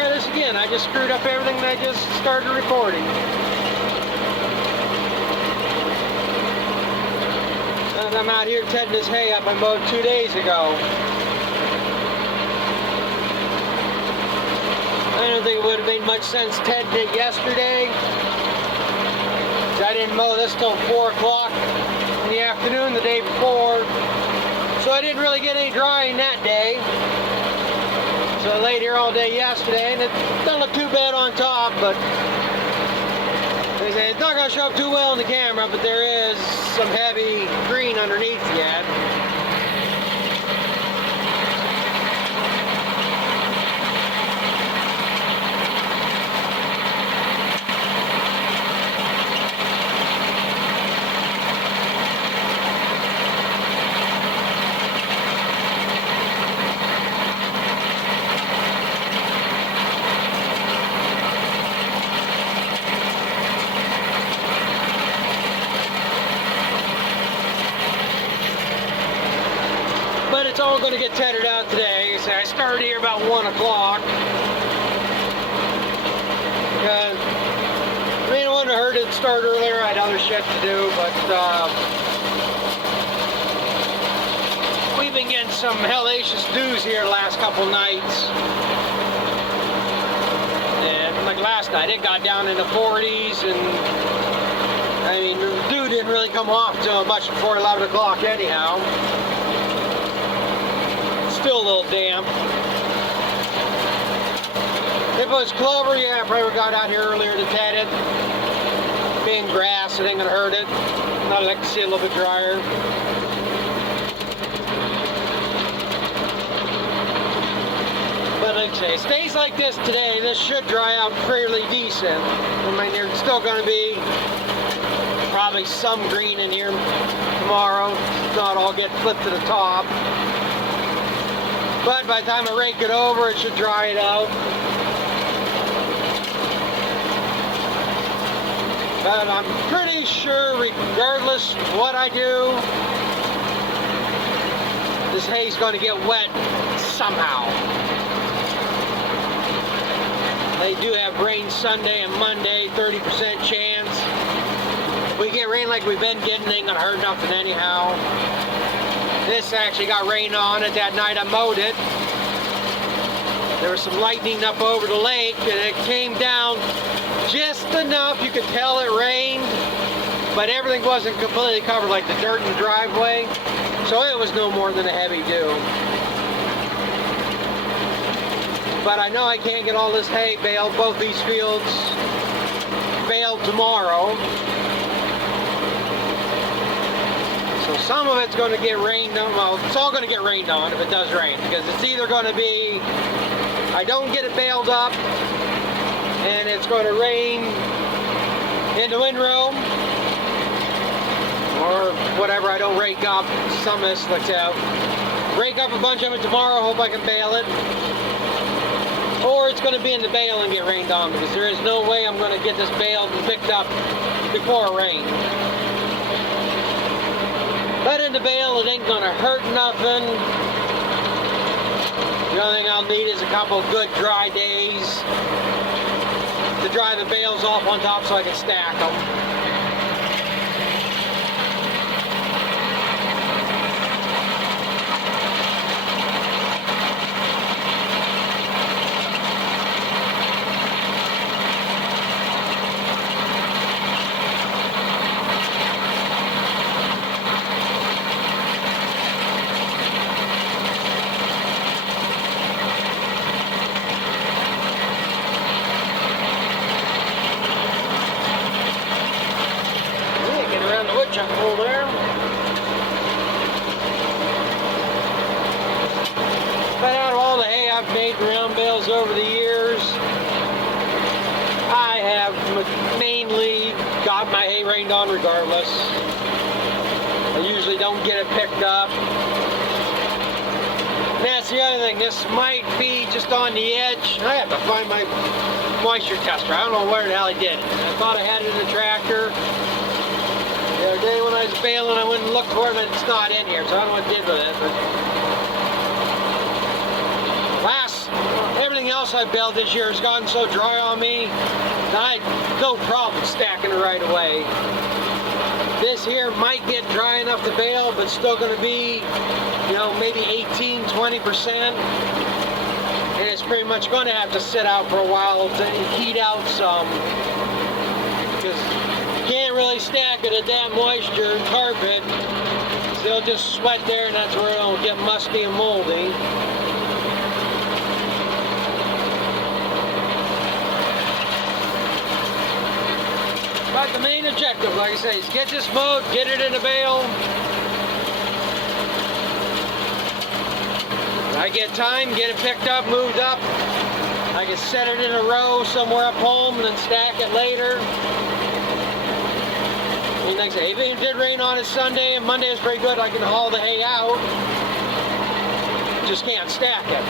try this again. I just screwed up everything that I just started recording. And I'm out here tedding this hay up I mowed 2 days ago. I don't think it would have made much sense tedding it yesterday. I didn't mow this till 4 o'clock in the afternoon the day before. So I didn't really get any drying that day. So I laid here all day yesterday, and it doesn't look too bad on top, but they say it's not going to show up too well in the camera, but there is some heavy green underneath yet. But it's all going to get tethered out today. So I started here about 1 o'clock. I mean, it wouldn't have hurt to start earlier. I had other shit to do, but we've been getting some hellacious dews here the last couple nights. And like last night, it got down in the 40s, and I mean, the dew didn't really come off until much before 11 o'clock anyhow. Still a little damp. If it was clover, yeah, I probably got out here earlier to ted it. Being grass, it ain't gonna hurt it. I'd like to see it a little bit drier. But like I say, it stays like this today. This should dry out fairly decent. I mean, there's still gonna be probably some green in here tomorrow. It's not all get flipped to the top. But by the time I rake it over, it should dry it out. But I'm pretty sure, regardless what I do, this hay's going to get wet somehow. They do have rain Sunday and Monday, 30% chance. If we get rain like we've been getting, it ain't going to hurt nothing anyhow. This actually got rain on it that night I mowed it. There was some lightning up over the lake, and it came down just enough you could tell it rained, but everything wasn't completely covered like the dirt in the driveway, so it was no more than a heavy dew. But I know I can't get all this hay baled, both these fields baled tomorrow. So some of it's going to get rained on. Well, it's all going to get rained on if it does rain, because it's either going to be I don't get it baled up and it's going to rain in the windrow, or whatever, I don't rake up some of this. Let's rake up a bunch of it tomorrow, hope I can bale it, or it's going to be in the bale and get rained on, because there is no way I'm going to get this baled and picked up before rain. But in the bale, it ain't gonna hurt nothing. The only thing I'll need is a couple of good dry days to dry the bales off on top so I can stack them. Chuck hole there. But out of all the hay I've made round bales over the years, I have mainly got my hay rained on regardless. I usually don't get it picked up. And that's the other thing, this might be just on the edge. I have to find my moisture tester. I don't know where the hell I did it. I thought I had it in the tractor. The other day when I was baling, I went and looked for it, and it's not in here, so I don't know what I did with it. But everything else else I baled this year has gotten so dry on me that I had no problem stacking it right away. This here might get dry enough to bale, but still going to be, you know, maybe 18–20%. And it's pretty much going to have to sit out for a while to heat out some. Because you can't really stack it at that moisture in carpet. So it'll just sweat there, and that's where it'll get musty and moldy. But the main objective, like I say, is get this mowed, get it in a bale. When I get time, get it picked up, moved up. I can set it in a row somewhere up home and then stack it later. I mean, like I say, if it did rain on it Sunday and Monday is pretty good, I can haul the hay out. Just can't stack it.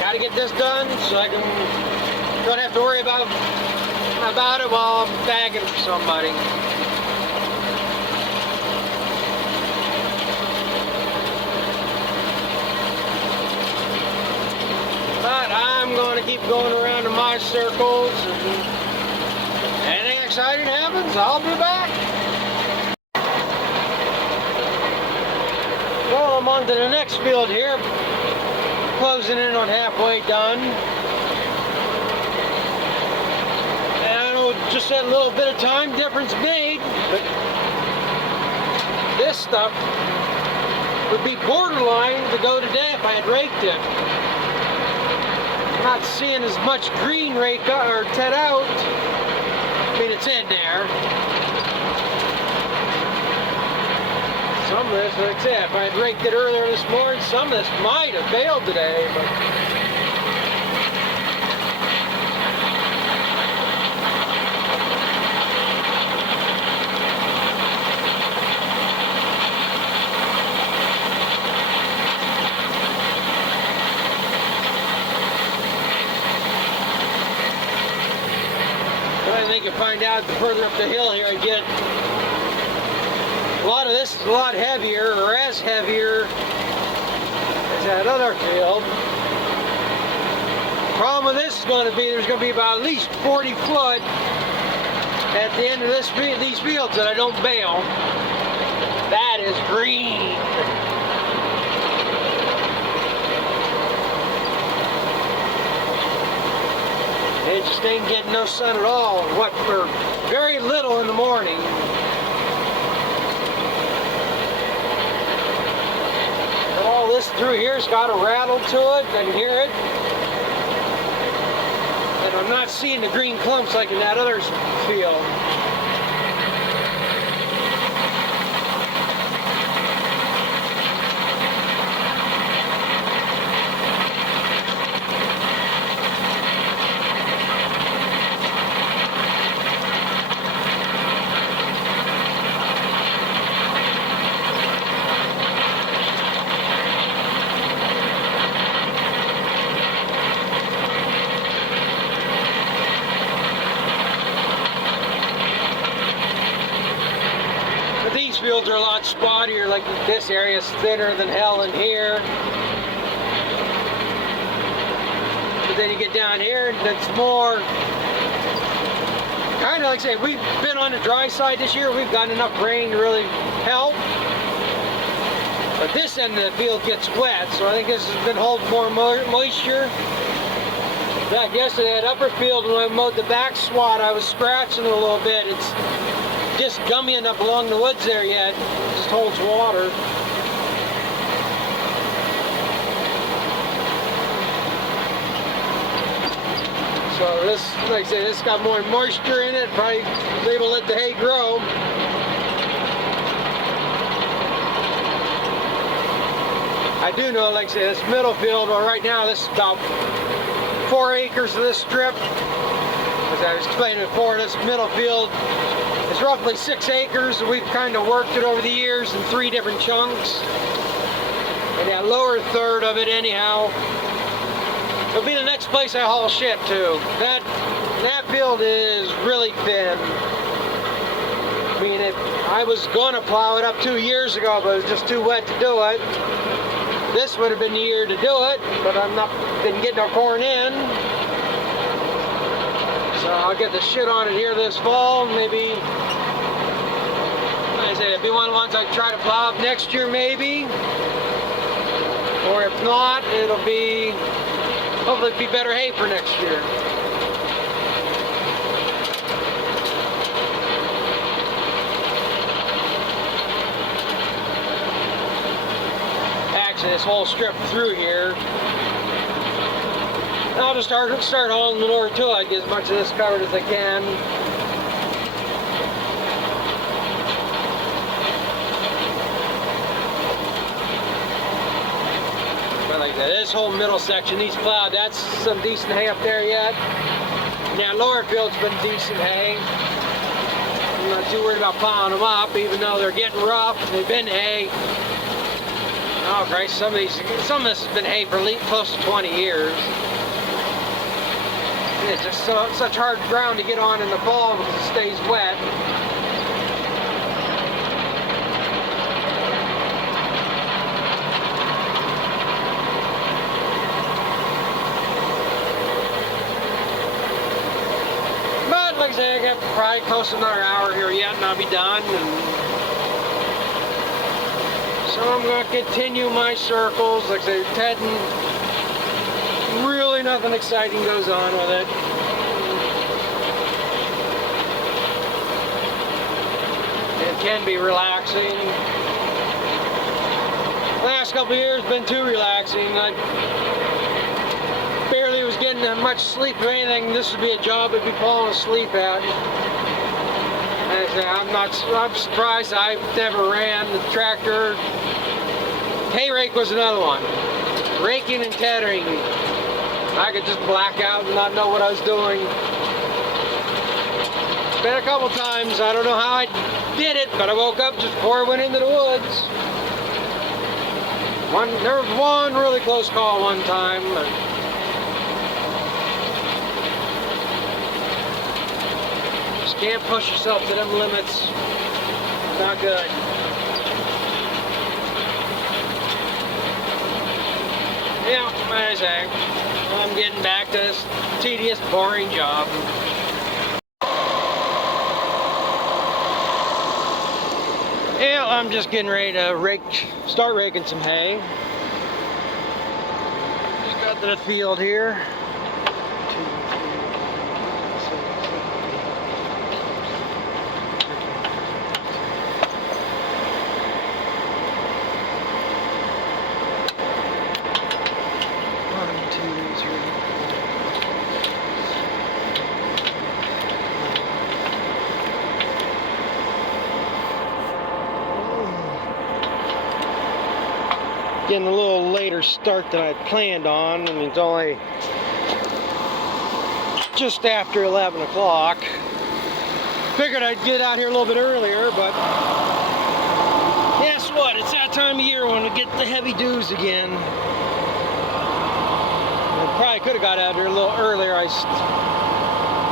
Gotta get this done so I don't have to worry about it while I'm bagging for somebody. But I'm going to keep going around in my circles, and anything exciting happens, I'll be back. Well, I'm on to the next field here. Closing in on halfway done. And I know just that little bit of time difference made, but this stuff would be borderline to go today if I had raked it. I'm not seeing as much green rake or ted out. I mean, it's in there. Some of this, like I said, if I had raked it earlier this morning, some of this might have baled today, but I think you find out the further up the hill here I get. A lot of this is a lot heavier, or as heavier as that other field. Problem with this is going to be there's going to be about at least 40 foot at the end of these fields that I don't bale. That is green. It just ain't getting no sun at all. What, for very little in the morning. All this through here's got a rattle to it. I can hear it. And I'm not seeing the green clumps like in that other field. Fields are a lot spottier, like this area is thinner than hell in here. But then you get down here and it's more, kind of like I say, we've been on the dry side this year. We've gotten enough rain to really help. But this end of the field gets wet, so I think this has been holding more moisture. In fact, yesterday at upper field when I mowed the back swat, I was scratching it a little bit. It's just gummy enough along the woods there yet. It just holds water. So this, like I say, this got more moisture in it. Probably able to let the hay grow. I do know, like I say, this middle field, well, right now this is about 4 acres of this strip. As I was explaining before, this middle field is roughly 6 acres. We've kind of worked it over the years in 3 different chunks. And that lower third of it, anyhow, will be the next place I haul shit to. That field is really thin. I mean, I was gonna plow it up 2 years ago, but it was just too wet to do it. This would have been the year to do it, but didn't get no corn in. So I'll get the shit on it here this fall, maybe. Like I said, it'll be one of the ones I try to plow up next year, maybe. Or if not, it'll be hopefully be better hay for next year. This whole strip through here. I'll just start hauling the north till I get as much of this covered as I can. But like that, this whole middle section needs plowed. That's some decent hay up there yet. Now lower field's been decent hay. I'm not too worried about plowing them up, even though they're getting rough. They've been hay. Oh Christ, some of this has been hay for close to 20 years. It's just such hard ground to get on in the fall because it stays wet. But like I say, I got probably close to another hour here yet and I'll be done. So I'm going to continue my circles. Like I say, heading, really nothing exciting goes on with it. It can be relaxing. The last couple of years have been too relaxing. I barely was getting much sleep or anything. This would be a job I'd be falling asleep at. I'm surprised I've never ran the tractor. Hay rake was another one. Raking and tethering. I could just black out and not know what I was doing. It's been a couple times. I don't know how I did it, but I woke up just before I went into the woods. There was one really close call one time. Can't push yourself to them limits. Not good. Yeah, like I say, I'm getting back to this tedious, boring job. Yeah, I'm just getting ready to start raking some hay. Just got to the field here. Getting a little later start than I planned on. I mean, it's only just after 11 o'clock. Figured I'd get out here a little bit earlier, but guess what? It's that time of year when we get the heavy dews again. I probably could have got out here a little earlier. I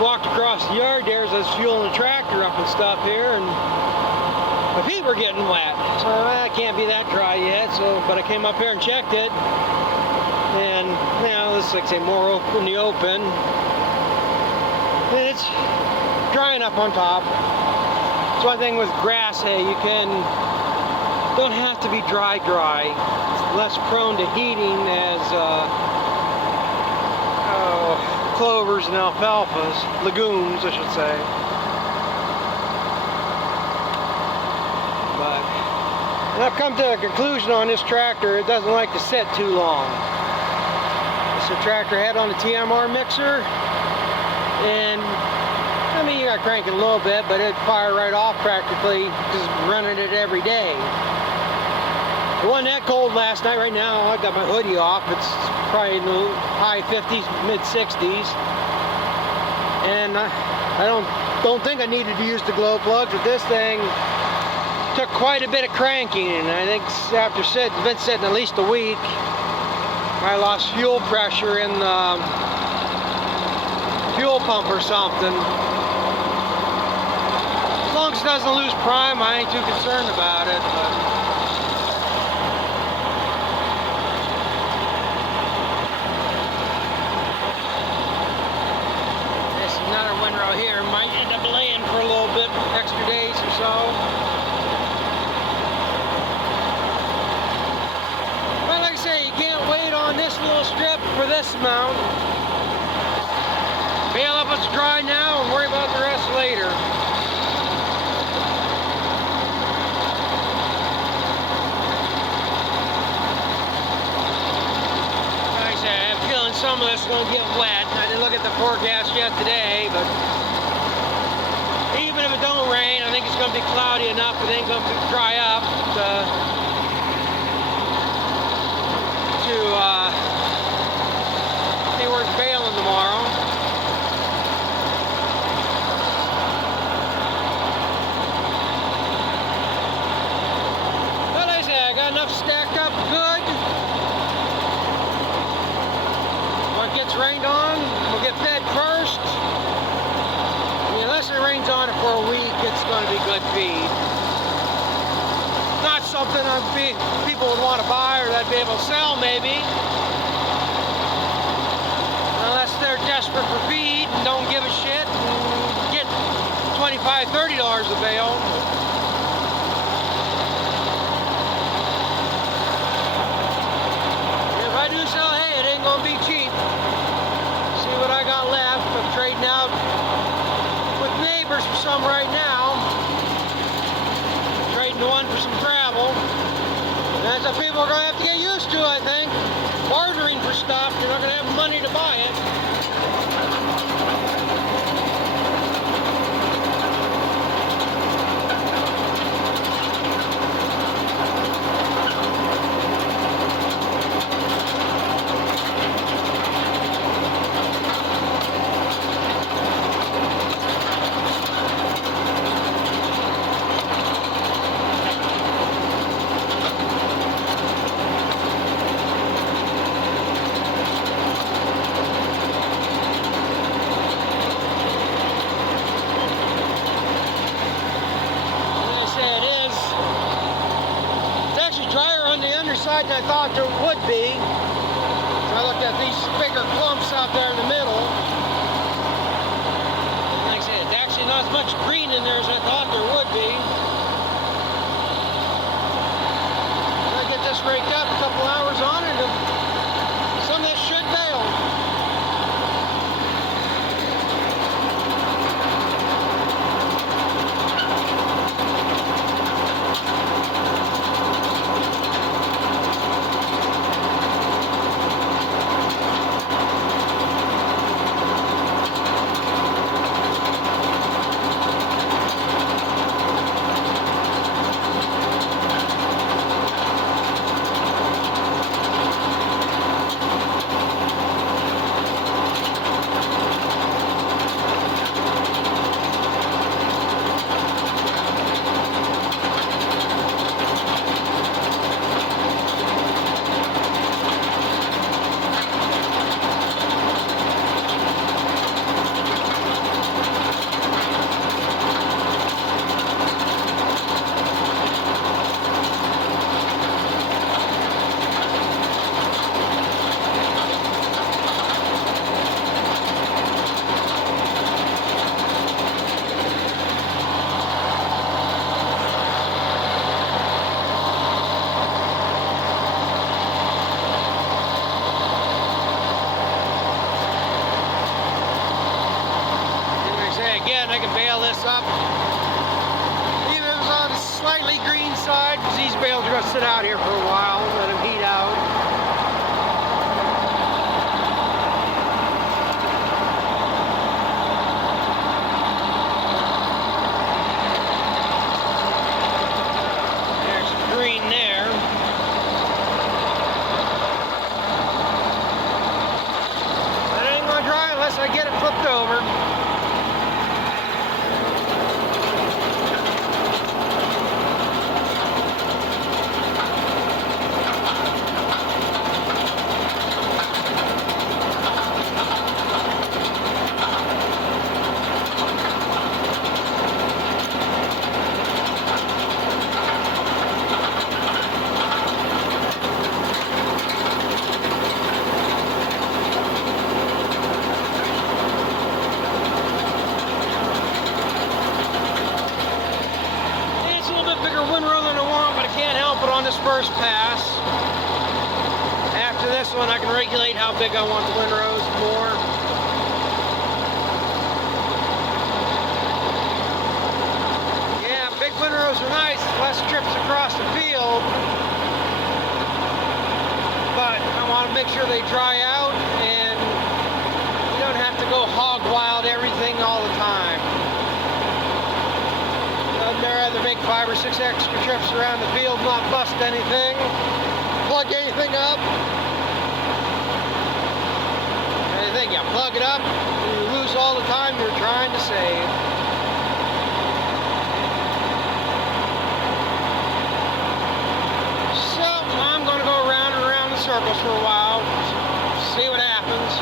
walked across the yard there as I was fueling the tractor up and stuff here, and my feet were getting wet, so I can't be that dry yet. But I came up here and checked it, and now this is like say more open in the open. And it's drying up on top. That's one thing with grass hay, you don't have to be dry. It's less prone to heating as clovers and alfalfas, legumes, I should say. And I've come to a conclusion on this tractor, it doesn't like to sit too long. It's a tractor head on the TMR mixer, and I mean you got to crank it a little bit, but it'd fire right off practically, just running it every day. It wasn't that cold last night. Right now I got my hoodie off, it's probably in the high 50s, mid 60s, and I don't think I needed to use the glow plugs with this thing. Took quite a bit of cranking, and I think after been sitting at least a week, I lost fuel pressure in the fuel pump or something. As long as doesn't lose prime, I ain't too concerned about it. But this another windrow here might end up laying for a little bit, extra days or so. But like I say, you can't wait on this little strip for this amount. Bail up what's dry now and worry about the rest later. Like I said, I have a feeling some of this is going to get wet. I didn't look at the forecast yet today, but even if it don't rain, I think it's going to be cloudy enough. It ain't going to dry up to be worth bailing tomorrow. Stacked up good. What gets rained on will get fed first. I mean, unless it rains on it for a week, it's going to be good feed. Not something people would want to buy or that'd be able to sell, maybe. Unless they're desperate for feed and don't give a shit and get $25, $30 a bale. If I do sell hay, it ain't gonna be cheap. See what I got left. I'm trading out with neighbors for some right now. Trading one for some gravel. And that's what people are gonna have to get used to, I think. Bartering for stuff. You're not gonna have money to buy it. Than I thought there would be. So I looked at these bigger clumps out there in the middle. Like I said, it's actually not as much green in there as I thought there would be. When I get this raked up, a couple hours on it, and some of this should bail. I can bail this up. Even if it's on the slightly green side, because these bales are going to sit out here for a while and let them heat out. There's some green there. That ain't going to dry unless I get it flipped over. on this first pass. After this one, I can regulate how big I want the windrows more. Yeah, big windrows are nice, less trips across the field. But I want to make sure they dry out and you don't have to go hog wild everything all the time. I'd rather make 5 or 6 extra trips around the field, not bust anything, plug anything up. Anything, you plug it up, and you lose all the time you're trying to save. So I'm going to go around and around in circles for a while, see what happens.